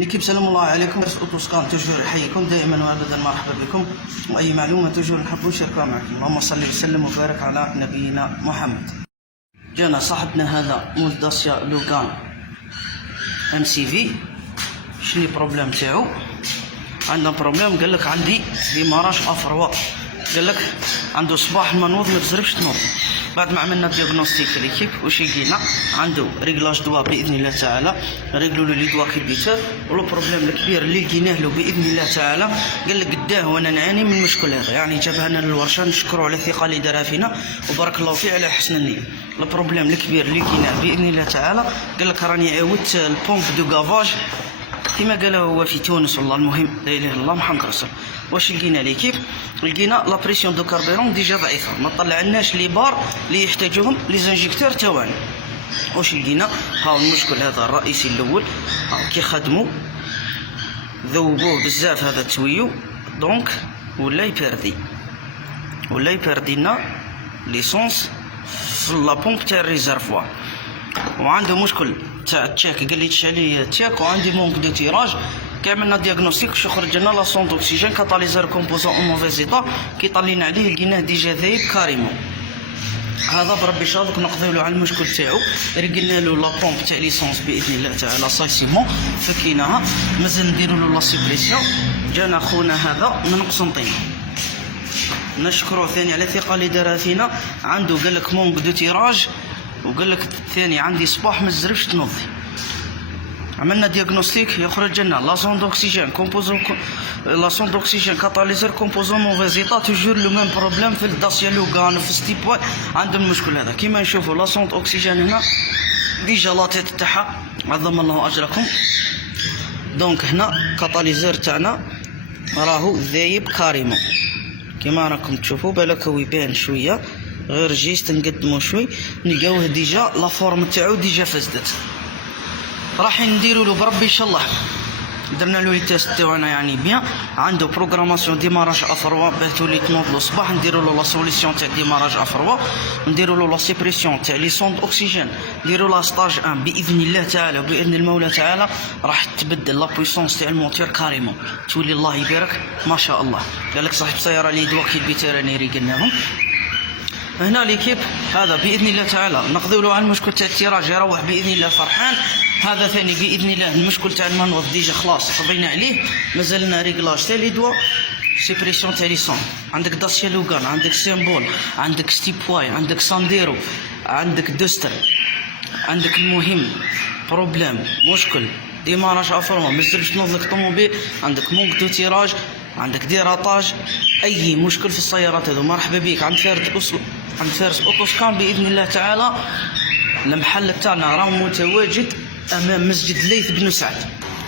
ليكيب سلام الله عليكم. اوتوسكان توجور يحييكم دائما وابدا، مرحبا بكم، واي معلومه توجور نحب نشاركها معكم. اللهم صل وسلم وبارك على نبينا محمد. جانا صاحبنا هذا مول داسيا لوغان ام سي في. شنو البروبليم تاعو؟ عندنا بروبليم، قال لك عندي ديماراج افروا، قال لك عنده صباح المنوض ما تزربش تنوض. بعد ما عملنا دياغنوستيك ليكيب واش لقينا؟ عنده ريغلاج دوا باذن الله تعالى، ريغلو له لي دوا كيبيتر. ولو بروبليم الكبير اللي لقيناه له باذن الله تعالى، قال لك قداه وانا نعاني من المشكل هذا، يعني جابها لنا للورشه، نشكروا على الثقه اللي دارها فينا وبارك الله فيه على حسن النيه. البروبليم الكبير اللي لقيناه باذن الله تعالى، قال لك راني عاودت البومب دو غافاج كما قال هو في تونس، والله المهم لا اله الا الله محمد رسول. واش لقينا ليكيب؟ لقينا لا بريسيون دو كاربيرون ديجا ضعيفه، ما طلعناش لي بار اللي يحتاجوهم لي زانجيكتور تاعنا. واش لقينا؟ هاو المشكل هذا الرئيسي الاول، كي خدموا ذوبوه بزاف هذا التويو، دونك ولا يبردي لنا ليسونس في لابومب تاع الريزرفوار. وعنده مشكل تاع التشاك، قال لي تشالي تشاك، وعندي مونك دو تيراج. كي عملنا دياغنوستيك واش خرج لنا لا سون دوكسيجين كاتاليزور كومبوزون او موفيز ايطا. كي طلينا عليه لقيناه ديجا ذايب كاريمون. هذا بربي شاطك نقضيو له على المشكل تاعو. رقلنا له لا بومب تاع ليسونس باذن الله تعالى سايسيمون، فكيناها، مازال نديرو له لا سيبريسيون. جانا خونا هذا من قسنطينه، نشكرو ثاني على الثقه اللي دارها فينا. عنده قال لك مونك دو تيراج، وقال لك ثاني عندي صباح ما تزربش تنوضي. عملنا دياغنوستيك، يخرج لنا لا سون دوكسيجين كومبوزون، لا سون دوكسيجين كاتاليزور كومبوزون موفيز ايطا. توجور لو ميم بروبليم في الداسيا لوغان في ستيب واي، عندهم المشكل هذا. كيما نشوفوا لا سون اوكسيجين هنا ديجا لاطيت تاعها، عظم الله اجركم. دونك هنا كاتاليزور تاعنا راهو ذايب كاريمون كيما راكم تشوفوا. بالك هو يبان شويه، غير جيست نقدمو شوي نلقاوه ديجا لا فورم تاعو ديجا فزدت. راح نديروا له بربي ان شاء الله. درنا له لي تيست تاعنا يعني بيان، عنده بروغراماسيون ديماراج افروا باه تولي تنوض له الصباح. نديروا له لا سوليسيون تاع ديماراج افروا، نديروا له لا سيبريسيون تاع لي سوند اوكسيجين، نديروا لا ستاج 1 باذن الله تعالى، وباذن المولى تعالى راح تبدل لا بويسونس تاع الموتور كاريمون، تولي الله يبارك ما شاء الله. قال لك صاحب السياره اللي دوا كيبيتر راني ريقلناهم هنا ليكيب. هذا باذن الله تعالى نقضيو له على المشكل تاع التيراج، يروح باذن الله فرحان. هذا ثاني باذن الله المشكل تاع المنوض ديجا خلاص قضينا عليه، مازال لنا ريغلاج تاع لي دوا، سيبريسيون تاع لي سون. عندك داسيا لوغان، عندك سيمبول، عندك ستيب واي، عندك سانديرو، عندك دوستر، عندك المهم بروبليم مشكل ديماراج افرما ما تزربش تنوض لك طوموبيل، عندك مونك دو تيراج، عندك ديراطاج، اي مشكل في السيارات هذو مرحبا بك عند فارس اوتوسكان باذن الله تعالى. المحل تاعنا راه متواجد امام مسجد الليث بن سعد.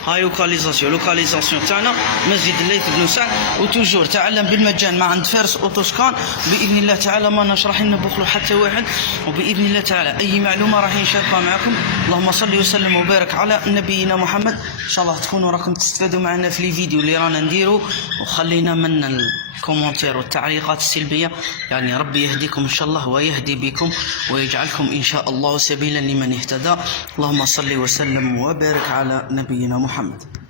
هاي لوكاليزاسيون تاعنا مسجد الليث بن سعد. وتوجور تعلم بالمجان مع عند فارس اوتوسكان باذن الله تعالى، ما ناش راح نبخلوا حتى واحد، وباذن الله تعالى اي معلومه راح نشاركها معكم. اللهم صل وسلم وبارك على نبينا محمد. ان شاء الله تكونوا راكم تستفادوا معنا في لي فيديو اللي رانا نديرو، وخلينا من الكومنتير والتعليقات السلبيه. يعني ربي يهديكم ان شاء الله ويهدي بكم ويجعلكم ان شاء الله سبيلا لمن اهتدى. اللهم صل وسلم وبارك على نبينا محمد.